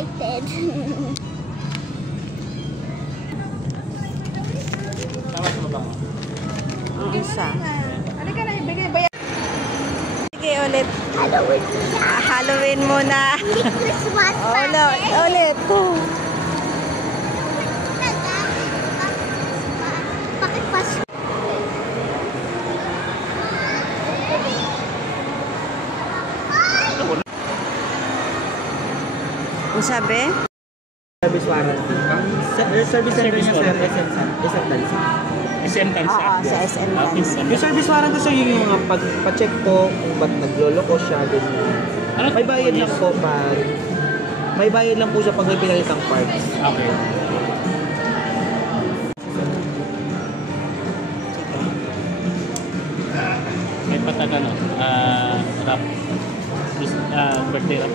excited. Tama sa baba mo. Ang isa. Halika na, ibigay bayan. Sige ulit. Halloween. Halloween muna. Christmas party. Ulit. Bakit pas? Ang sabi? Service warranty. Service center niya sir, SM Tansa. Oo, sa SM Tansa. Yung service warranty sir, yung mga pa-check po kung ba't nagloloko siya. May bayad lang po pag... May bayad lang po siya pag may pinalitang parts. Okay. May patag ano, rap. Birthday rap.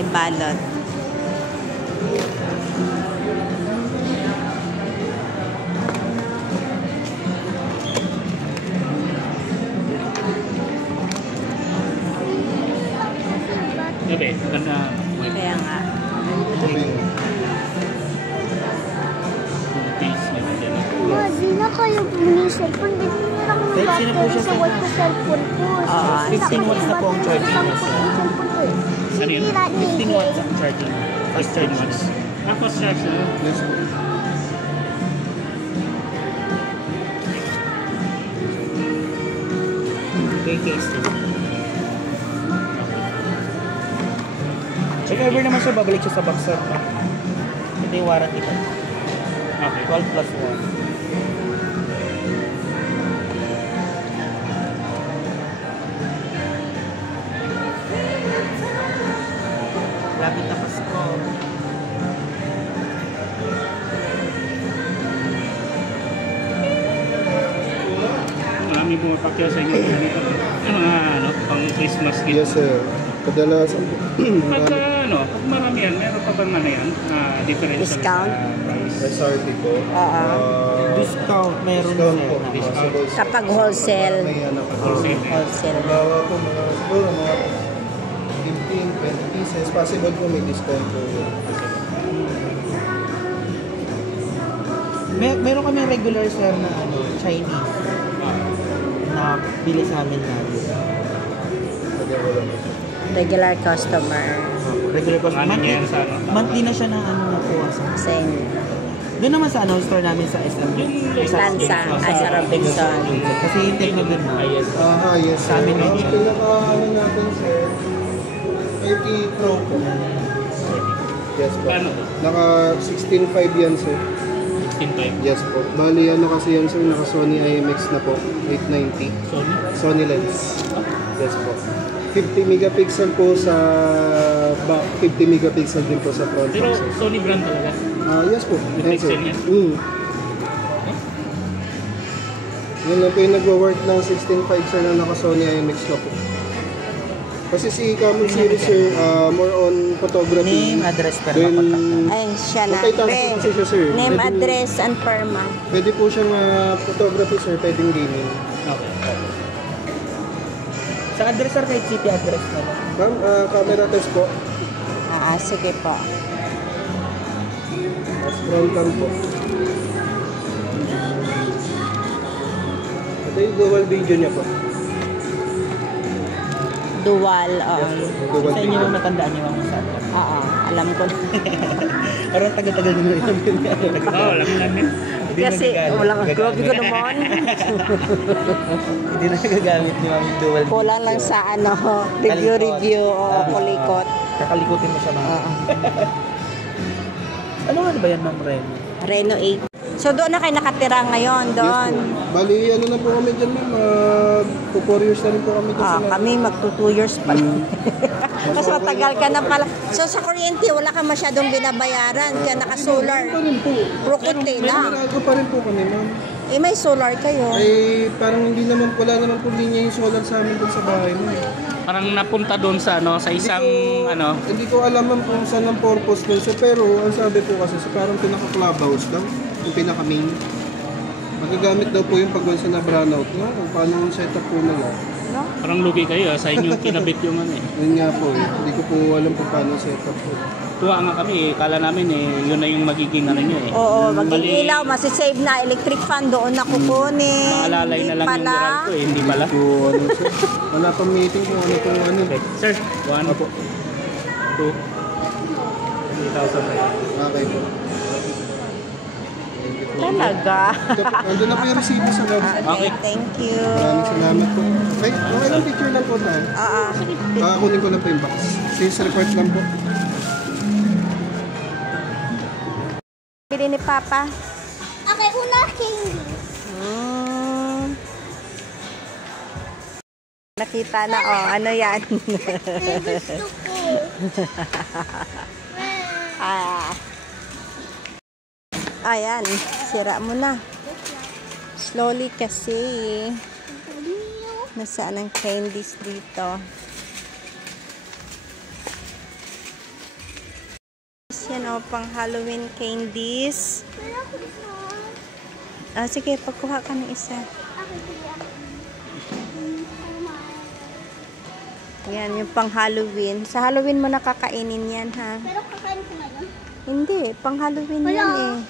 Ibalot. Gabi, ganda. Kaya nga. Ma, di na kayo bumili cellphone. Di na lang yung battery sa white ko cellphone ko. 15 watts na po ang charging niya sir. Ano yun? 15 watts ang charging. Fast charge watts. Fast charge na? Yes po. Case na. If ever naman siya, babalik siya sa box sir. Ito yung warranty ka. Okay. 12 plus 1. Lapit na Pasko. Marami pumapakyaw sa inyo dito. Yung mga pang Christmas gift. Yes sir. Kadalasan Pag marami yan, meron pa bang differential Discount? price? SRP po. Discount, meron Discount po. discount. Kapag wholesale. Wholesale. Bawa po mga 15, 20 pieces. Possible po may discount po. Meron kami regular sir na Chinese na bili sa amin natin. Regular customer. Regular customer. Monthly na siya na nakuha sa Same. doon naman sa store namin sa SM. Tansa, sa Robinson. Kasi yung techno din na. Yes. Sa amin Ang din. pinaka natin sir, 30 Pro po. Yes po. Naka 16.5 yan sir. 16.5. Yes po. Bali kasi yan sir, naka Sony IMX na po. 890. Sony lens. Yes po. 50 megapixel po sa back, 50 megapixel din po sa front. Pero Sony brand talaga? Yes po. Yes, sir. Yan lang po yung nagwo-work ng 16.5 sir na naka Sony IMX na po. Kasi si Camon series sir, more on photography. Name, address, per Ayun siya na. Kasi siya sir. Name, address, and perma. Pwede po siyang photography sir, pwedeng gaming. Okay. Sa address sir, kahit city address na lang. Ma'am, camera test po. Sige po. Front cam po. Ito yung dual video niya po. Dual, Dual Sa inyo video. yung natandaan niyo ang sa address? alam ko. Parang tagal-tagal nyo rin. Oo, alam namin. Kasi, walang grabe ko naman. Hindi na nagagamit niyo ang dual. Kulang lang sa review o kulikot. Kakalikutin mo siya mga. Ano ba yan, Ma'am Reno? Reno 8. So doon na kayo nakatira ngayon, doon? Yes po. Bali, ano na po kami dyan ma'am, 4 years na rin po kami dyan. Kami magto 2 years pa lang. Mas matagal ka na pala. So sa kuryente, wala ka masyadong binabayaran, kaya naka-solar. Pa rin po. Prokote lang. May pa rin po kami ma'am. May solar kayo. Parang hindi naman, wala naman po linya yung solar sa amin dun sa bahay mo. Parang napunta doon sa sa isang Hindi ko alam ma'am kung saan ang purpose nun. So, pero ang sabi po kasi, parang pinaka-clubhouse daw. Yung pinaka-main. Magagamit daw po yung pag once na brownout, no? Kung paano yung setup po nila. No? Parang lugi kayo, sa inyo kinabit yung ano eh. Yun nga po eh. Hindi ko po alam kung paano set up po. Tuwa nga kami, kala namin yun na yung magiging ano nyo eh. Oo, Mali- mag-ilaw, masisave na electric fan doon na kukunin. Maalalay na lang yung viral ko eh, hindi pala. So, ano sir? Wala pang meeting kung ano kung ano. Okay. Sir, 1 po. 2. 3,000 tayo. Okay po. Talaga. Nandun na po yung resibo sa loob. Okay, thank you. Maraming salamat po. Ay, ilang picture lang po tayo. Kunin ko lang po yung box. Sales report lang po. Bili ni Papa. Okay, una candy. Nakita na, oh. Ano yan? Gusto ko. Ayan. Sira mo na. Slowly kasi. Nasaan ang candies dito? Yan, oh. Pang Halloween candies. Sige, pagkuha ka ng isa. Yan, yung pang Halloween. Sa Halloween mo nakakainin yan, ha? Pero kakain ko ngayon. Hindi, pang Halloween yan eh.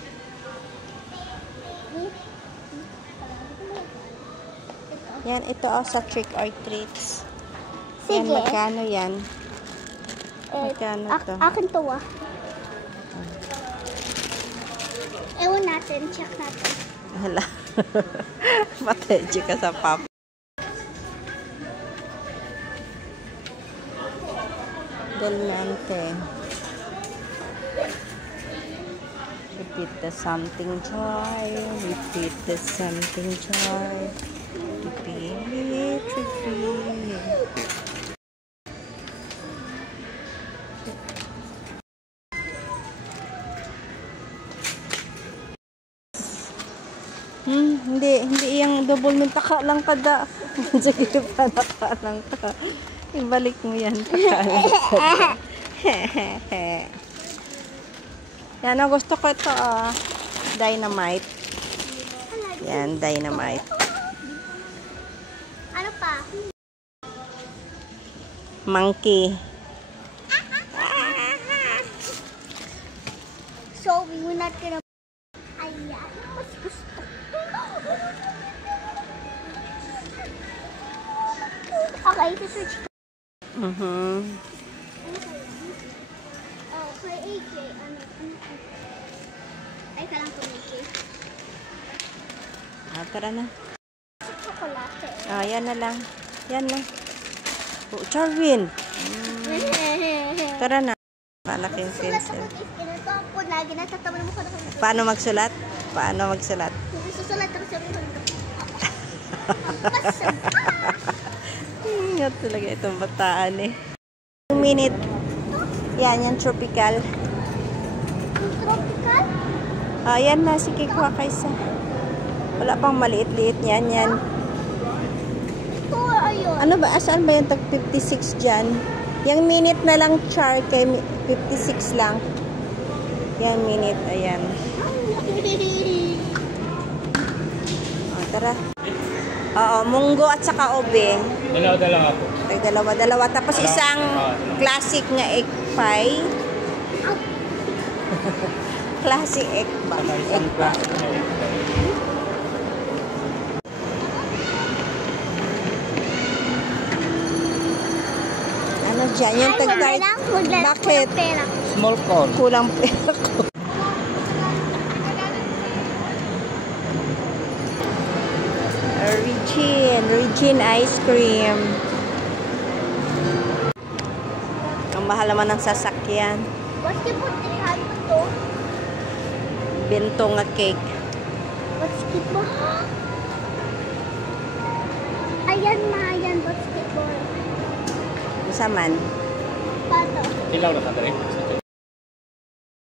Yan, ito sa trick or treats. Yan, Sige. magkano yan? Magkano to? Akin to ah. Ewan natin, check natin. Hala. Pateji ka sa papa. Del Monte. Repeat the something joy. Repeat the something joy. Repeat, repeat. Hindi yung double ng taka lang kada. Sige pa, taka lang ka. Ibalik mo yan, taka lang kada. Yan, gusto ko ito, dynamite. Yan, dynamite. Ano pa? Monkey. So, we will not gonna... Ayan, mas gusto ko. Okay, search ko. Oh, for AJ, ano? Ay, kalang ko AJ. Tara na. Chocolate. Yan na lang. Yan na. Oh, Charwin. Tara na. Malaking Sulat pencil. ako is ganito ako lagi natataman mo ko na kami. Paano magsulat? Paano magsulat? Susulat ako sa mga. Ingat talaga itong bataan eh. 1 minute. Yan, yung tropical. Tropical? Yan na. Sige, kuha ka isa. Wala pang maliit-liit yan. Yan. Ito, ayun. Ano ba? Saan ba yung tag 56 dyan? Yung minute na lang, Char. Kay 56 lang. Yan, minute. Ayan. Tara. Oo, munggo at saka obe. Dalawa-dalawa po. Dalawa-dalawa. Tapos isang classic nga egg pie. Classic egg pie. Egg pie. Ano dyan? Yung tagtay. Bakit? Small corn. Kulang pera ko. Regine ice cream. Ang mahal naman ng sasakyan. Basketball, tinihan mo to. Bento nga cake. Basketball. Ayan na, ayan, basketball. Isa man. Pato. Ilaw na ka, Dre.